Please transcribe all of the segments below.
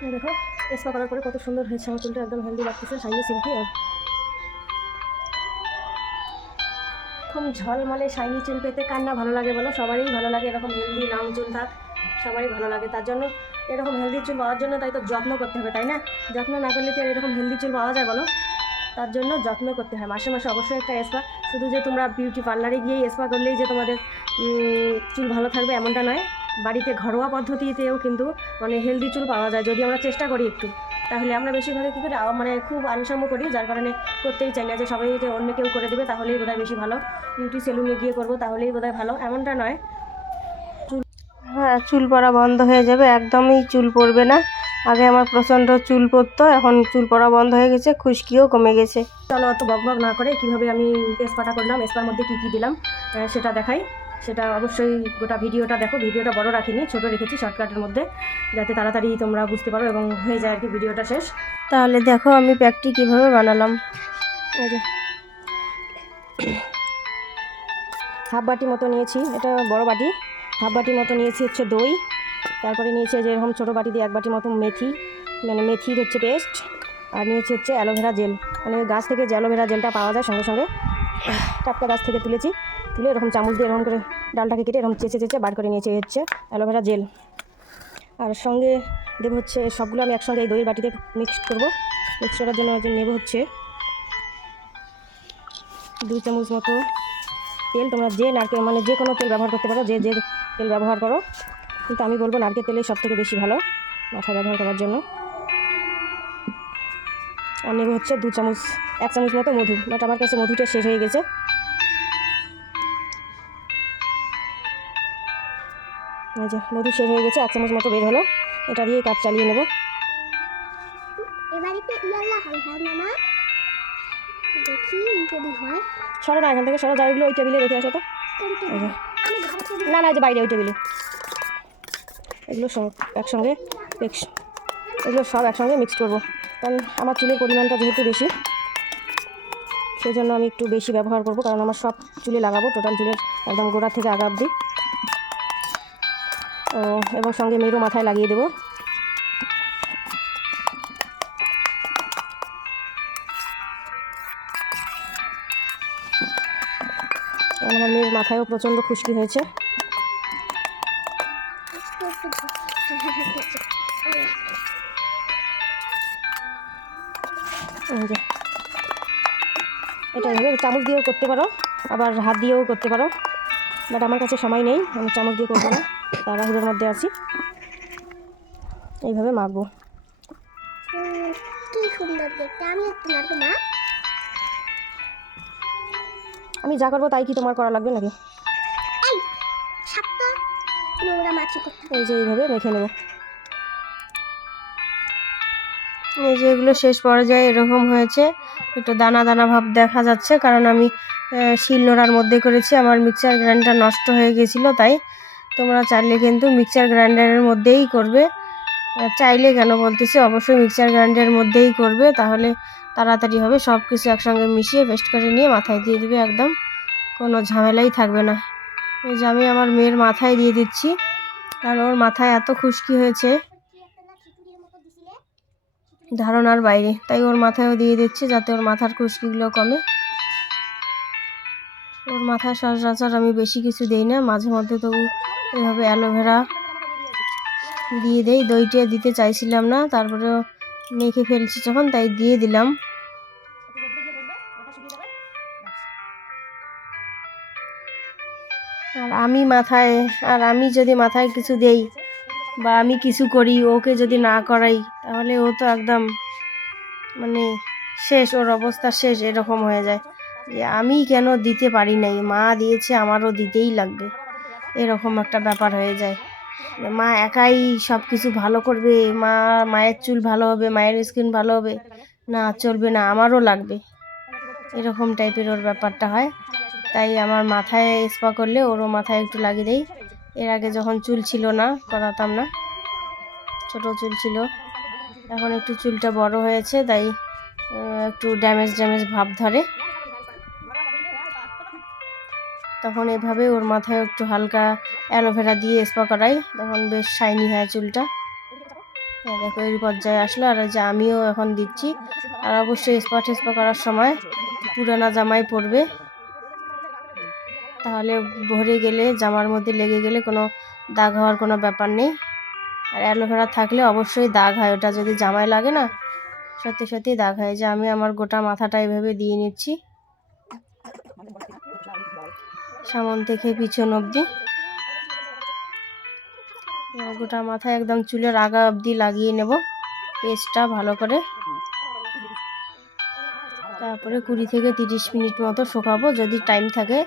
দেখো স্পা করার পরে কত সুন্দর হয়েছে আমার চুলটা, একদম হেলদি লাগতেছে, শাইনি সিল্কি। আর এরকম ঝলমলে শাইনি চুল পেতে কার না ভালো লাগে বলো? সবারই ভালো লাগে এরকম হেলদি লং চুল থাক, সবারই ভালো লাগে। তার জন্য এরকম হেলদি চুল পাওয়ার জন্য তাই তো যত্ন করতে হবে, তাই না? যত্ন না করলে কি আর এরকম হেলদি চুল পাওয়া যায় বলো? তার জন্য যত্ন করতে হয়, মাসে মাসে অবশ্যই একটা স্পা। শুধু যে তোমরা বিউটি পার্লারে গিয়ে স্পা করলেই যে তোমাদের চুল ভালো থাকবে এমনটা নয়। বাড়িতে ঘরোয়া পদ্ধতিতেও কিন্তু মানে হেলদি চুল পাওয়া যায় যদি আমরা চেষ্টা করি একটু। তাহলে আমরা বেশিরভাগে কী করি, মানে খুব আলসামো করি, যার কারণে করতেই চাই না, যে সবাই যে অন্য কেউ করে দেবে তাহলেই বোধহয় বেশি ভালো, বিউটি সেলুনে গিয়ে করবো তাহলেই বোধহয় ভালো, এমনটা নয়। হ্যাঁ, চুল পড়া বন্ধ হয়ে যাবে, একদমই চুল পড়বে না। আগে আমার প্রচণ্ড চুল পড়তো, এখন চুল পড়া বন্ধ হয়ে গেছে, খুশকিও কমে গেছে। চলো অত বকবক না করে কীভাবে আমি স্পাটা করলাম, স্পার মধ্যে কী কী দিলাম সেটা দেখাই। সেটা অবশ্যই গোটা ভিডিওটা দেখো, ভিডিওটা বড় রাখিনি, ছোট রেখেছি শর্টকাটের মধ্যে, যাতে তাড়াতাড়ি তোমরা বুঝতে পারো এবং হয়ে যায় আর কি ভিডিওটা শেষ। তাহলে দেখো আমি প্যাকটি কীভাবে বানালাম। এই যে হাফ বাটি মতো নিয়েছি, এটা বড় বাটি, হাফ বাটি মতো নিয়েছি হচ্ছে দই। তারপরে নিয়েছি যে এরকম ছোটো বাটি দিয়ে 1 বাটি মতো মেথি, মানে মেথির হচ্ছে পেস্ট। আর নিয়েছি হচ্ছে অ্যালোভেরা জেল, মানে গাছ থেকে যে অ্যালোভেরা জেলটা পাওয়া যায় সঙ্গে সঙ্গে, টাটকা গাছ থেকে তুলেছি, তুলে এরকম চামচ দিয়ে এরকম করে ডালটাকে কেটে এরকম চেঁচে চেঁচে বার করে নিয়েছি, হচ্ছে অ্যালোভেরা জেল। আর সঙ্গে দেবো হচ্ছে, সবগুলো আমি একসঙ্গে এই দইয়ের বাটিতে মিক্সড করবো। মিক্স করার জন্য নেবো হচ্ছে 2 চামচ মতো তেল। তোমরা যে নারকেল মানে যে কোনো তেল ব্যবহার করতে পারো, যে যে তেল ব্যবহার করো, কিন্তু আমি বলবো নারকেল তেলেই সব থেকে বেশি ভালো মাথায় ব্যবহার করার জন্য। আর নেবো হচ্ছে 1 চামচ মতো মধু, বাট আমার কাছে মধুটা শেষ হয়ে গেছে। এই যে মধু শেষ হয়ে গেছে, 1 চামচ মতো বের হলো, এটা দিয়ে কাজ চালিয়ে নেব। সরো না এখান থেকে, সরো, যাও এগুলো ওই টেবিলে রেখে আসো তো। না না, যে বাইরে ওই টেবিলে, এগুলো সব একসঙ্গে এগুলো সব একসঙ্গে মিক্স করবো, কারণ আমার চুলের পরিমাণটা যেহেতু বেশি, সেই জন্য আমি একটু বেশি ব্যবহার করব, কারণ আমার সব চুলে লাগাবো, টোটাল চুলের একদম গোড়া থেকে আগা অবধি। এবং সঙ্গে মেয়েরও মাথায় লাগিয়ে দেবো। আমার মেয়ের মাথায়ও প্রচণ্ড খুশকি হয়েছে। এটা এভাবে চামচ দিয়েও করতে পারো, আবার হাত দিয়েও করতে পারো, বাট আমার কাছে সময় নেই, আমি চামচ দিয়ে করবো না, তাড়াহুড়োর মধ্যে আছি। এইভাবে মাখবো। কি সুন্দর দেখতে, আমি একটু মাখবো মা। আমি যা করবো তাই কি তোমার করা লাগবে নাকি? এই যে এইভাবে মেখে নেব। এই যে এগুলো শেষ পর্যায়ে এরকম হয়েছে, একটু দানা দানা ভাব দেখা যাচ্ছে, কারণ আমি শিলনোড়ার মধ্যে করেছি, আমার মিক্সার গ্রাইন্ডার নষ্ট হয়ে গেছিলো, তাই তোমরা চাইলে কিন্তু মিক্সার গ্রাইন্ডারের মধ্যেই করবে। চাইলে কেন বলতেছি, অবশ্যই মিক্সার গ্রাইন্ডারের মধ্যেই করবে, তাহলে তাড়াতাড়ি হবে। সব কিছু একসঙ্গে মিশিয়ে পেস্ট করে নিয়ে মাথায় দিয়ে দিবে, একদম কোনো ঝামেলাই থাকবে না। এই যে আমি আমার মেয়ের মাথায় দিয়ে দিচ্ছি, কারণ ওর মাথায় এত খুশকি হয়েছে ধারণার বাইরে, তাই ওর মাথায়ও দিয়ে দিচ্ছি যাতে ওর মাথার খুশকিগুলো কমে। ওর মাথায় সচরাচর আমি বেশি কিছু দেই না, মাঝে মধ্যে তবু এভাবে অ্যালোভেরা দিয়ে দেই। দইটা দিতে চাইছিলাম না, তারপরে মেখে ফেলছি যখন, তাই দিয়ে দিলাম। আর আমি যদি মাথায় কিছু দেই বা আমি কিছু করি, ওকে যদি না করাই, তাহলে ও তো একদম মানে শেষ, ওর অবস্থা শেষ, এরকম হয়ে যায় যে আমি কেন দিতে পারি নাই, মা দিয়েছে আমারও দিতেই লাগবে, এরকম একটা ব্যাপার হয়ে যায়। মা একাই সব কিছু ভালো করবে, মায়ের চুল ভালো হবে, মায়ের স্কিন ভালো হবে, না চলবে না, আমারও লাগবে, এরকম টাইপের ওর ব্যাপারটা হয়। তাই আমার মাথায় স্পা করলে ওরও মাথায় একটু লাগিয়ে দেই। এর আগে যখন চুল ছিল না করাতাম না, ছোট চুল ছিল, এখন একটু চুলটা বড় হয়েছে, তাই একটু ড্যামেজ ভাব ধরে, তখন এভাবে ওর মাথায় একটু হালকা অ্যালোভেরা দিয়ে স্পা করাই, তখন বেশ শাইনি হয় চুলটা। দেখো এই পর্যায়ে আসলো। আর ওই যে আমিও এখন দিচ্ছি। আর অবশ্যই স্পা করার সময় পুরানা জামাই পরবে, তাহলে ভরে গেলে জামার মধ্যে লেগে গেলে কোনো দাগ হওয়ার কোনো ব্যাপার নেই। আর অ্যালোভেরা থাকলে অবশ্যই দাগ হয়, ওটা যদি জামায় লাগে না সত্যি সত্যি দাগ হয়। যে আমি আমার গোটা মাথাটা এইভাবে দিয়ে নিচ্ছি, সামন থেকে পিছন অবধি। গোটা মাথায় একদম চুলের আগা অবধি লাগিয়ে নেব পেস্টটা ভালো করে। তারপরে 20 থেকে 30 মিনিট মতো শুকাবো। যদি টাইম থাকে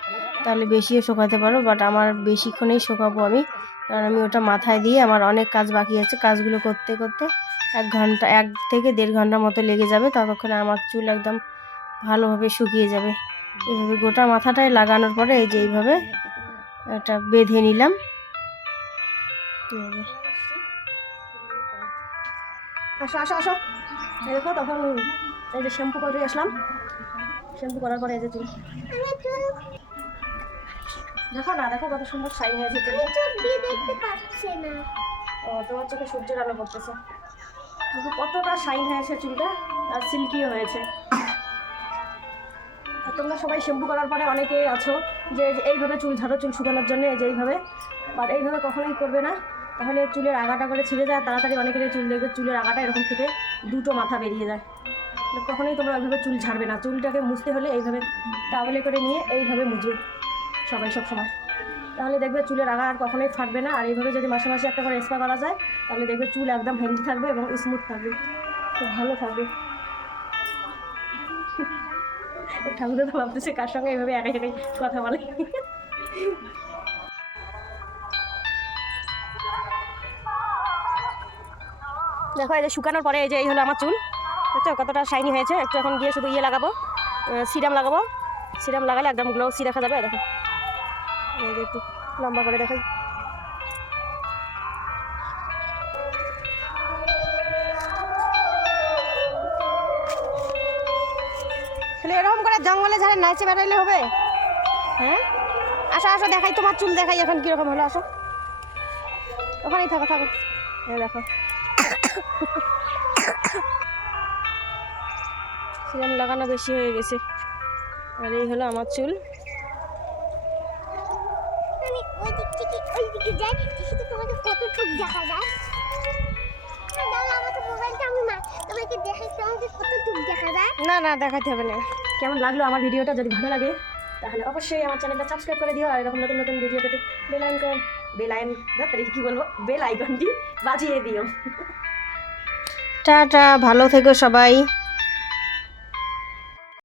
তাহলে বেশিও শুকাতে পারো, বাট আমার বেশিক্ষণেই শুকাবো আমি, কারণ আমি ওটা মাথায় দিয়ে আমার অনেক কাজ বাকি আছে। কাজগুলো করতে করতে 1 থেকে 1.5 ঘন্টার মতো লেগে যাবে। ততক্ষণে আমার চুল একদম ভালোভাবে শুকিয়ে যাবে। এইভাবে গোটা মাথাটায় লাগানোর পরে এই যে এইভাবে এটা বেঁধে নিলাম। আসো আসো আসো, এই দেখো তখন এই যে শ্যাম্পু করে আসলাম। শ্যাম্পু করার পরে এই যে চুল দেখো না, দেখো কত সুন্দর শাইন হয়েছে চুল। দেখতে পাচ্ছি না। ও তোমার চোখে সূর্যের আলো পড়তেছে। দেখো কতটা শাইন হয়েছে চুলটা, আর সিল্কিও হয়েছে। আর তোমরা সবাই শ্যাম্পু করার পরে অনেকে আছো যে এইভাবে চুল ঝাড়ো চুল শুকানোর জন্য, এই যে এইভাবে। বাট এইভাবে কখনোই করবে না, তাহলে চুলের আগাটা করে ছিঁড়ে যায়। তাড়াতাড়ি অনেকেরই চুল দেখবে চুলের আগাটা এরকম কেটে দুটো মাথা বেরিয়ে যায়। কখনোই তোমরা ওইভাবে চুল ঝাড়বে না। চুলটাকে মুছতে হলে এইভাবে টাওয়েলে করে নিয়ে এইভাবে মুছবে সবাই সব সময়, তাহলে দেখবে চুলের আগা আর কখনোই ফাটবে না। আর এইভাবে যদি মাসে মাসে একটা করে স্পা করা যায় তাহলে দেখবে চুল একদম হেলদি থাকবে এবং স্মুথ থাকবে, খুব ভালো থাকবে। ঠাকুর তো ভাবতেছে কার সঙ্গে এইভাবে একাই একাই কথা বলে। দেখো এই যে শুকানোর পরে এই যে এই হলো আমার চুল, দেখছো কতটা শাইনি হয়েছে। একটু এখন গিয়ে শুধু ইয়ে লাগাবো, সিরাম লাগাবো। সিরাম লাগালে একদম গ্লোসি দেখা যাবে। দেখো এই যে একটু লম্বা করে দেখাই। তাহলে এরকম করে জঙ্গলে ঝাড়ে নাচে বেড়াইলে হবে? হ্যাঁ আসো আসো, দেখাই তোমার চুল দেখাই এখন কীরকম হলো। আসো ওখানেই থাকো থাকো। হ্যাঁ দেখো সিরাম লাগানো বেশি হয়ে গেছে। আর এই হলো আমার চুল। আমি ওই দিক থেকে ওই দিকে যাই, দেখি তো তোমাকে কতটুকু দেখা যায়। দাঁড়াও, আমার তো মোবাইলটা আমি তোমাকে দেখাই, তোমাকে কতটুকু দেখা যায়। না না দেখাতে হবে না। কেমন লাগলো আমার ভিডিওটা? যদি ভালো লাগে তাহলে অবশ্যই আমার চ্যানেলটা সাবস্ক্রাইব করে দিও। আর এরকম নতুন নতুন ভিডিও পেতে বেল আইকনটি বাজিয়ে দিও। টাটা, ভালো থেকো সবাই।